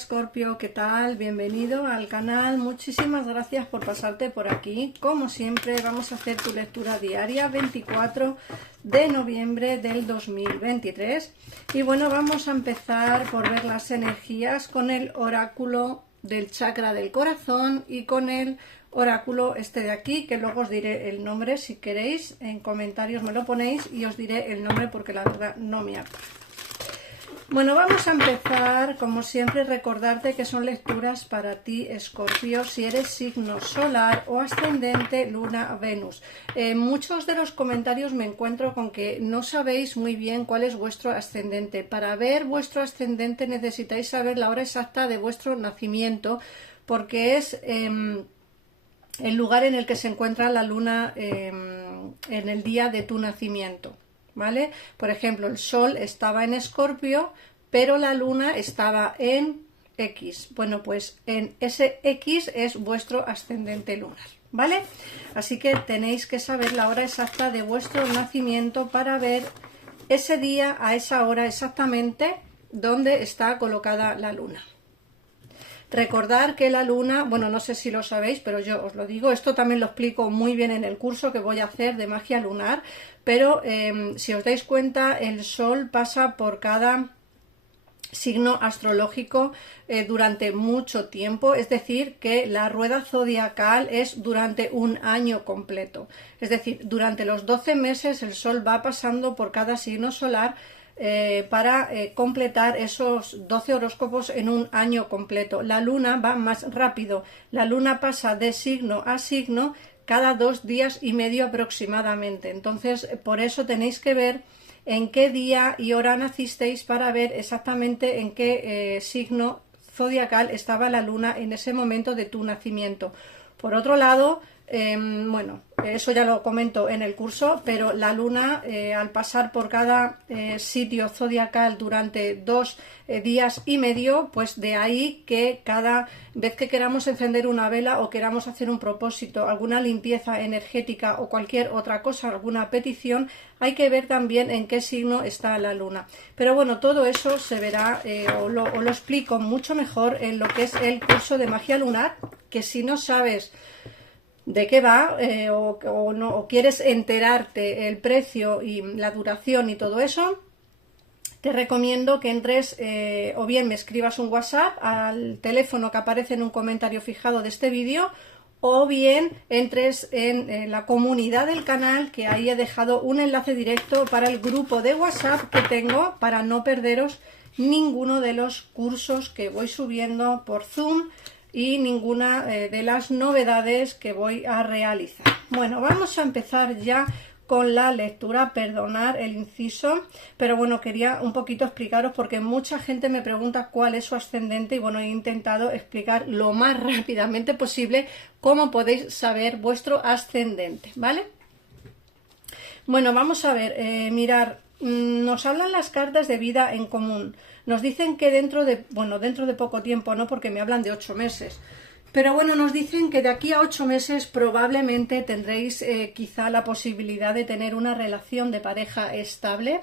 Escorpio, ¿qué tal? Bienvenido al canal, muchísimas gracias por pasarte por aquí. Como siempre vamos a hacer tu lectura diaria 24 de noviembre del 2023 y bueno, vamos a empezar por ver las energías con el oráculo del chakra del corazón y con el oráculo este de aquí, que luego os diré el nombre si queréis, en comentarios me lo ponéis y os diré el nombre porque la verdad no me acuerdo. Bueno, vamos a empezar, como siempre, recordarte que son lecturas para ti, Escorpio, si eres signo solar o ascendente, Luna, Venus. Muchos de los comentarios me encuentro con que no sabéis muy bien cuál es vuestro ascendente. Para ver vuestro ascendente necesitáis saber la hora exacta de vuestro nacimiento, porque es el lugar en el que se encuentra la Luna en el día de tu nacimiento. ¿Vale? Por ejemplo, el Sol estaba en Escorpio, pero la Luna estaba en X. Bueno, pues en ese X es vuestro ascendente lunar, ¿vale? Así que tenéis que saber la hora exacta de vuestro nacimiento para ver ese día, a esa hora exactamente, dónde está colocada la Luna. Recordar que la Luna, bueno, no sé si lo sabéis, pero yo os lo digo, esto también lo explico muy bien en el curso que voy a hacer de magia lunar, pero si os dais cuenta, el Sol pasa por cada signo astrológico durante mucho tiempo, es decir, que la rueda zodiacal es durante un año completo, es decir, durante los 12 meses el Sol va pasando por cada signo solar para completar esos 12 horóscopos en un año completo. La Luna va más rápido, la Luna pasa de signo a signo cada 2 días y medio aproximadamente, entonces por eso tenéis que ver en qué día y hora nacisteis para ver exactamente en qué signo zodiacal estaba la Luna en ese momento de tu nacimiento. Por otro lado, bueno, eso ya lo comento en el curso, pero la Luna al pasar por cada sitio zodiacal durante 2 días y medio, pues de ahí que cada vez que queramos encender una vela o queramos hacer un propósito, alguna limpieza energética o cualquier otra cosa, alguna petición, hay que ver también en qué signo está la Luna. Pero bueno, todo eso se verá os lo explico mucho mejor en lo que es el curso de magia lunar, que si no sabes de qué va o quieres enterarte el precio y la duración y todo eso, te recomiendo que entres o bien me escribas un WhatsApp al teléfono que aparece en un comentario fijado de este vídeo, o bien entres en la comunidad del canal, que ahí he dejado un enlace directo para el grupo de WhatsApp que tengo para no perderos ninguno de los cursos que voy subiendo por Zoom y ninguna de las novedades que voy a realizar. Bueno, vamos a empezar ya con la lectura, perdonar el inciso, pero bueno, quería un poquito explicaros porque mucha gente me pregunta cuál es su ascendente y bueno, he intentado explicar lo más rápidamente posible cómo podéis saber vuestro ascendente, ¿vale? Bueno, vamos a ver, mirar, nos hablan las cartas de vida en común. Nos dicen que dentro de poco tiempo, no, porque me hablan de 8 meses. Pero bueno, nos dicen que de aquí a 8 meses probablemente tendréis quizá la posibilidad de tener una relación de pareja estable,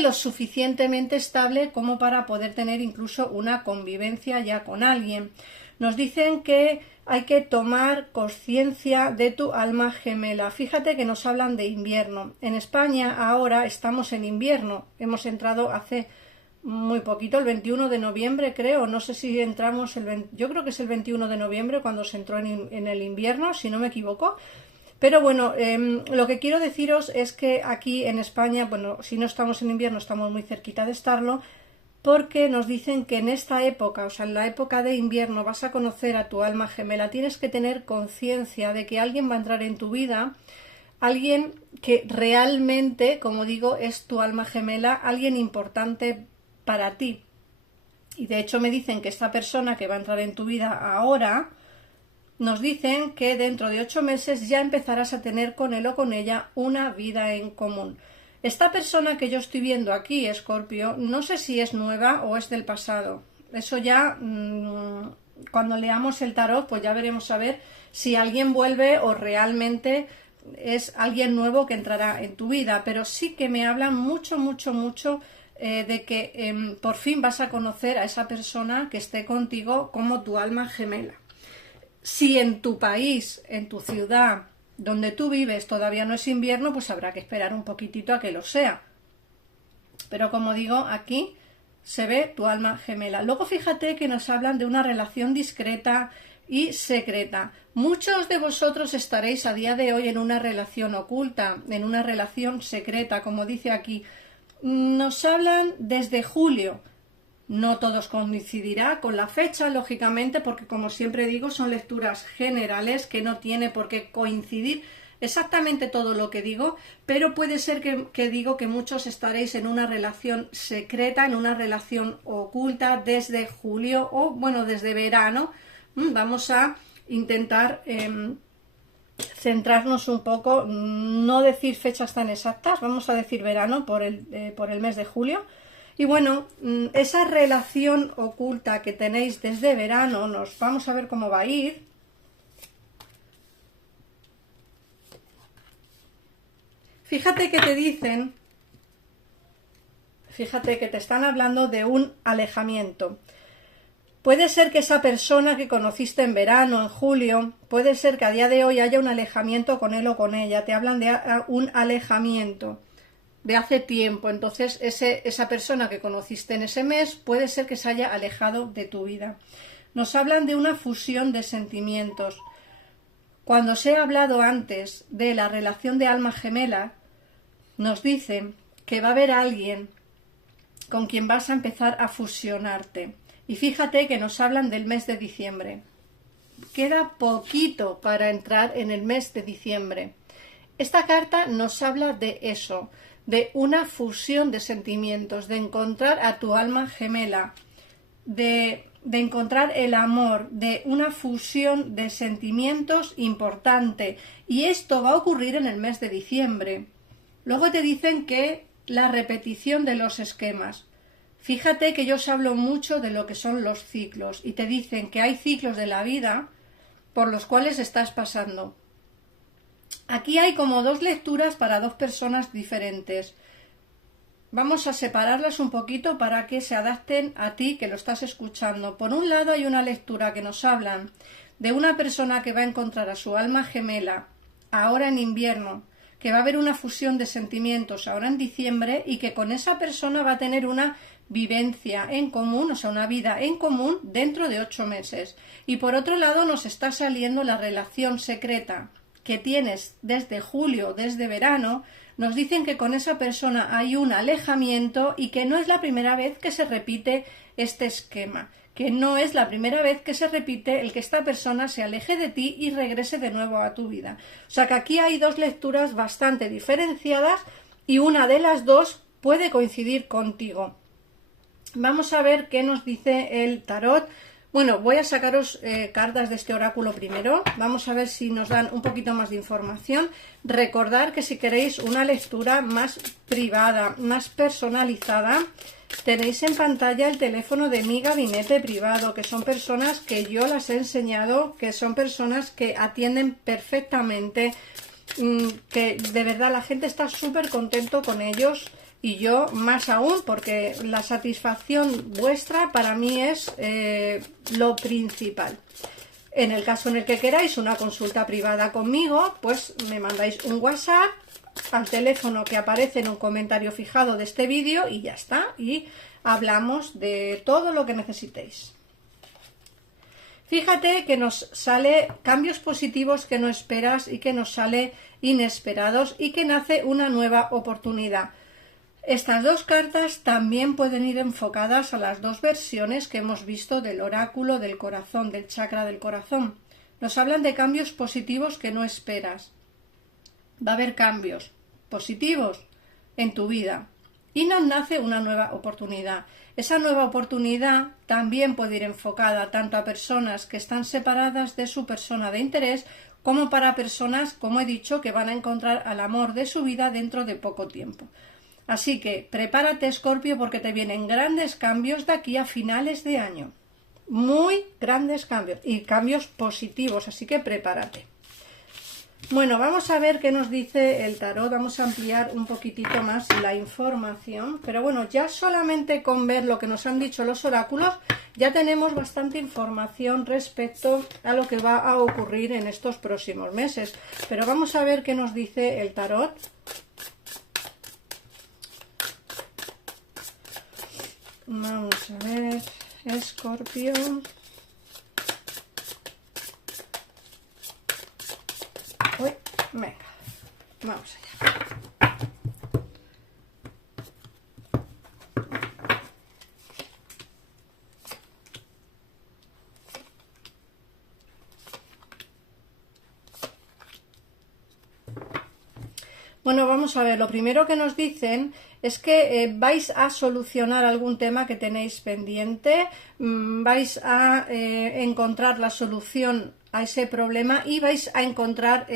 lo suficientemente estable como para poder tener incluso una convivencia ya con alguien. Nos dicen que hay que tomar conciencia de tu alma gemela. Fíjate que nos hablan de invierno. En España ahora estamos en invierno, hemos entrado hace muy poquito, el 21 de noviembre creo, no sé si entramos, yo creo que es el 21 de noviembre cuando se entró en el invierno, si no me equivoco. Pero bueno, lo que quiero deciros es que aquí en España, bueno, si no estamos en invierno, estamos muy cerquita de estarlo, porque nos dicen que en esta época, o sea, en la época de invierno, vas a conocer a tu alma gemela. Tienes que tener conciencia de que alguien va a entrar en tu vida, alguien que realmente, como digo, es tu alma gemela, alguien importante para ti. Y de hecho me dicen que esta persona que va a entrar en tu vida ahora, nos dicen que dentro de 8 meses ya empezarás a tener con él o con ella una vida en común. Esta persona que yo estoy viendo aquí, Escorpio, no sé si es nueva o es del pasado. Eso ya, cuando leamos el tarot, pues ya veremos a ver si alguien vuelve o realmente es alguien nuevo que entrará en tu vida. Pero sí que me hablan mucho de que por fin vas a conocer a esa persona que esté contigo como tu alma gemela. Si en tu país, en tu ciudad, donde tú vives todavía no es invierno, pues habrá que esperar un poquitito a que lo sea. Pero como digo, aquí se ve tu alma gemela. Luego fíjate que nos hablan de una relación discreta y secreta. Muchos de vosotros estaréis a día de hoy en una relación oculta, en una relación secreta, como dice aquí. Nos hablan desde julio. No todos coincidirá con la fecha, lógicamente, porque como siempre digo, son lecturas generales que no tiene por qué coincidir exactamente todo lo que digo, pero puede ser que digo que muchos estaréis en una relación secreta, en una relación oculta desde julio o, bueno, desde verano. Vamos a intentar centrarnos un poco, no decir fechas tan exactas, vamos a decir verano por el mes de julio. Y bueno, esa relación oculta que tenéis desde verano, vamos a ver cómo va a ir. Fíjate que te dicen, fíjate que te están hablando de un alejamiento. Puede ser que esa persona que conociste en verano, en julio, puede ser que a día de hoy haya un alejamiento con él o con ella. Te hablan de un alejamiento de hace tiempo. Entonces esa persona que conociste en ese mes puede ser que se haya alejado de tu vida. Nos hablan de una fusión de sentimientos. Cuando os he hablado antes de la relación de alma gemela, nos dicen que va a haber alguien con quien vas a empezar a fusionarte. Y fíjate que nos hablan del mes de diciembre. Queda poquito para entrar en el mes de diciembre. Esta carta nos habla de eso, de una fusión de sentimientos, de encontrar a tu alma gemela, de encontrar el amor, de una fusión de sentimientos importante. Y esto va a ocurrir en el mes de diciembre. Luego te dicen que la repetición de los esquemas. Fíjate que yo os hablo mucho de lo que son los ciclos y te dicen que hay ciclos de la vida por los cuales estás pasando. Aquí hay como dos lecturas para dos personas diferentes. Vamos a separarlas un poquito para que se adapten a ti que lo estás escuchando. Por un lado hay una lectura que nos hablan de una persona que va a encontrar a su alma gemela ahora en invierno, que va a haber una fusión de sentimientos ahora en diciembre y que con esa persona va a tener una vivencia en común, o sea, una vida en común dentro de 8 meses. Y por otro lado nos está saliendo la relación secreta que tienes desde julio, desde verano. Nos dicen que con esa persona hay un alejamiento y que no es la primera vez que se repite este esquema, que no es la primera vez que se repite el que esta persona se aleje de ti y regrese de nuevo a tu vida. O sea que aquí hay dos lecturas bastante diferenciadas y una de las dos puede coincidir contigo. Vamos a ver qué nos dice el tarot. Bueno, voy a sacaros cartas de este oráculo primero. Vamos a ver si nos dan un poquito más de información. Recordad que si queréis una lectura más privada, más personalizada, tenéis en pantalla el teléfono de mi gabinete privado, que son personas que yo las he enseñado, que son personas que atienden perfectamente, que de verdad la gente está súper contento con ellos. Y yo más aún, porque la satisfacción vuestra para mí es lo principal. En el caso en el que queráis una consulta privada conmigo, pues me mandáis un WhatsApp al teléfono que aparece en un comentario fijado de este vídeo y ya está. Y hablamos de todo lo que necesitéis. Fíjate que nos sale cambios positivos que no esperas y que nos sale inesperados y que nace una nueva oportunidad. Estas dos cartas también pueden ir enfocadas a las dos versiones que hemos visto del oráculo del corazón, del chakra del corazón. Nos hablan de cambios positivos que no esperas. Va a haber cambios positivos en tu vida y nos nace una nueva oportunidad. Esa nueva oportunidad también puede ir enfocada tanto a personas que están separadas de su persona de interés como para personas, como he dicho, que van a encontrar al amor de su vida dentro de poco tiempo. Así que prepárate, Escorpio, porque te vienen grandes cambios de aquí a finales de año. Muy grandes cambios y cambios positivos, así que prepárate. Bueno, vamos a ver qué nos dice el tarot, vamos a ampliar un poquitito más la información, pero bueno, ya solamente con ver lo que nos han dicho los oráculos, ya tenemos bastante información respecto a lo que va a ocurrir en estos próximos meses. Pero vamos a ver qué nos dice el tarot. Vamos a ver, Escorpio. Uy, venga, vamos allá. Bueno, vamos a ver, lo primero que nos dicen es que vais a solucionar algún tema que tenéis pendiente, vais a encontrar la solución a ese problema y vais a encontrar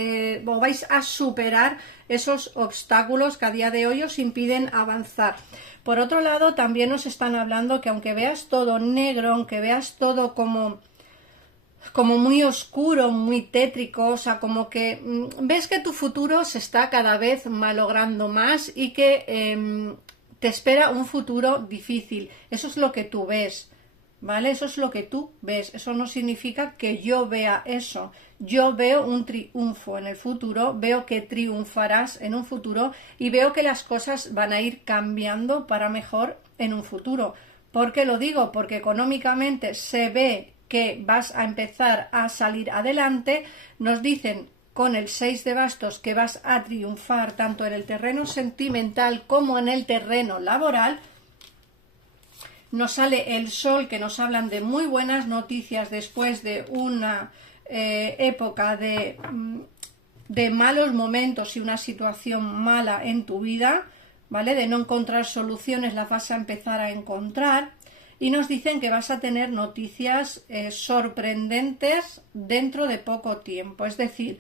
o vais a superar esos obstáculos que a día de hoy os impiden avanzar. Por otro lado, también nos están hablando que aunque veas todo negro, aunque veas todo como muy oscuro, muy tétrico, o sea, como que ves que tu futuro se está cada vez malogrando más y que te espera un futuro difícil. Eso es lo que tú ves, ¿vale? Eso es lo que tú ves. Eso no significa que yo vea eso. Yo veo un triunfo en el futuro, veo que triunfarás en un futuro y veo que las cosas van a ir cambiando para mejor en un futuro. ¿Por qué lo digo? Porque económicamente se ve que vas a empezar a salir adelante. Nos dicen con el 6 de bastos que vas a triunfar tanto en el terreno sentimental como en el terreno laboral. Nos sale el sol, que nos hablan de muy buenas noticias después de una época de malos momentos y una situación mala en tu vida, ¿vale? De no encontrar soluciones, las vas a empezar a encontrar. Y nos dicen que vas a tener noticias sorprendentes dentro de poco tiempo. Es decir,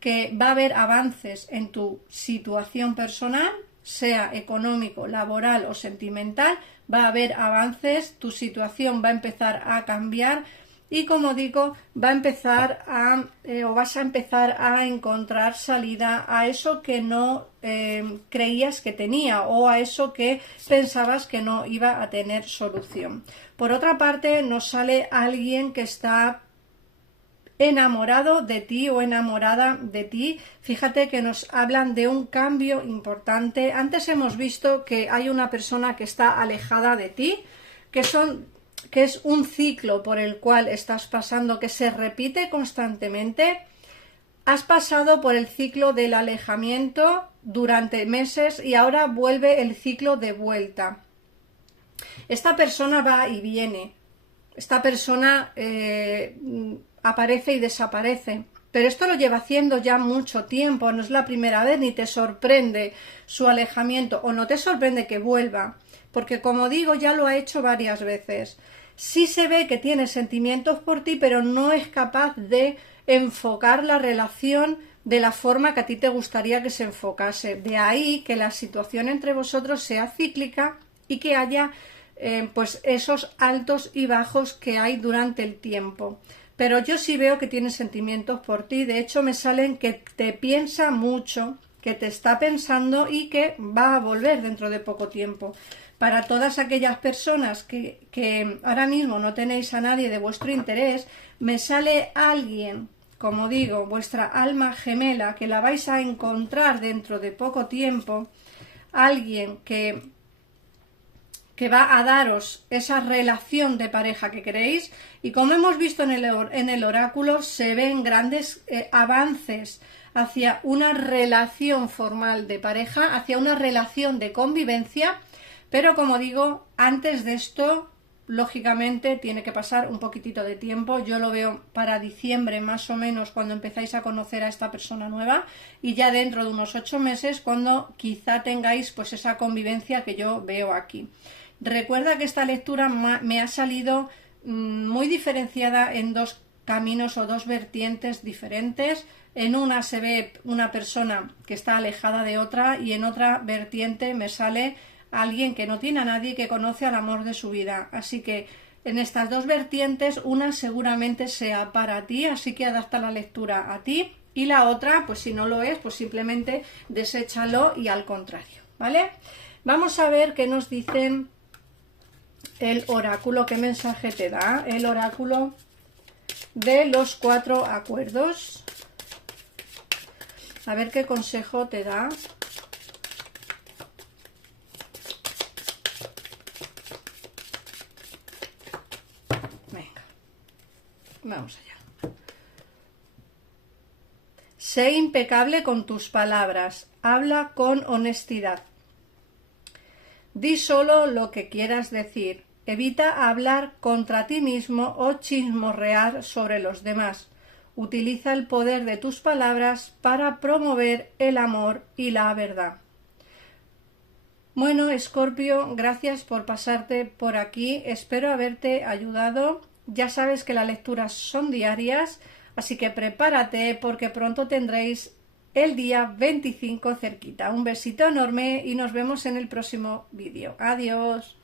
que va a haber avances en tu situación personal, sea económico, laboral o sentimental. Va a haber avances, tu situación va a empezar a cambiar y, como digo, va a empezar o vas a empezar a encontrar salida a eso que no creías que tenía o a eso que pensabas que no iba a tener solución. Por otra parte, nos sale alguien que está enamorado de ti o enamorada de ti. Fíjate que nos hablan de un cambio importante. Antes hemos visto que hay una persona que está alejada de ti, que es un ciclo por el cual estás pasando, que se repite constantemente. Has pasado por el ciclo del alejamiento durante meses y ahora vuelve el ciclo de vuelta. Esta persona va y viene. Esta persona aparece y desaparece. Pero esto lo lleva haciendo ya mucho tiempo. No es la primera vez, ni te sorprende su alejamiento o no te sorprende que vuelva. Porque, como digo, ya lo ha hecho varias veces. Sí se ve que tiene sentimientos por ti, pero no es capaz de enfocar la relación de la forma que a ti te gustaría que se enfocase. De ahí que la situación entre vosotros sea cíclica y que haya pues esos altos y bajos que hay durante el tiempo. Pero yo sí veo que tiene sentimientos por ti. De hecho, me salen que te piensa mucho, que te está pensando y que va a volver dentro de poco tiempo. Para todas aquellas personas que ahora mismo no tenéis a nadie de vuestro interés, me sale alguien, como digo, vuestra alma gemela, que la vais a encontrar dentro de poco tiempo, alguien que va a daros esa relación de pareja que queréis. Y como hemos visto en el oráculo, se ven grandes avances hacia una relación formal de pareja, hacia una relación de convivencia. Pero, como digo, antes de esto, lógicamente, tiene que pasar un poquitito de tiempo. Yo lo veo para diciembre, más o menos, cuando empezáis a conocer a esta persona nueva, y ya dentro de unos 8 meses, cuando quizá tengáis pues esa convivencia que yo veo aquí. Recuerda que esta lectura me ha salido muy diferenciada en dos caminos o dos vertientes diferentes. En una se ve una persona que está alejada de otra y en otra vertiente me sale alguien que no tiene a nadie, que conoce al amor de su vida. Así que en estas dos vertientes, una seguramente sea para ti, así que adapta la lectura a ti y la otra, pues si no lo es, pues simplemente deséchalo y al contrario, ¿vale? Vamos a ver qué nos dicen el oráculo, qué mensaje te da el oráculo de los 4 acuerdos. A ver qué consejo te da. Venga, vamos allá. Sé impecable con tus palabras, habla con honestidad. Di solo lo que quieras decir. Evita hablar contra ti mismo o chismorrear sobre los demás. Utiliza el poder de tus palabras para promover el amor y la verdad. Bueno, Escorpio, gracias por pasarte por aquí. Espero haberte ayudado. Ya sabes que las lecturas son diarias, así que prepárate porque pronto tendréis el día 25 cerquita. Un besito enorme y nos vemos en el próximo vídeo. Adiós.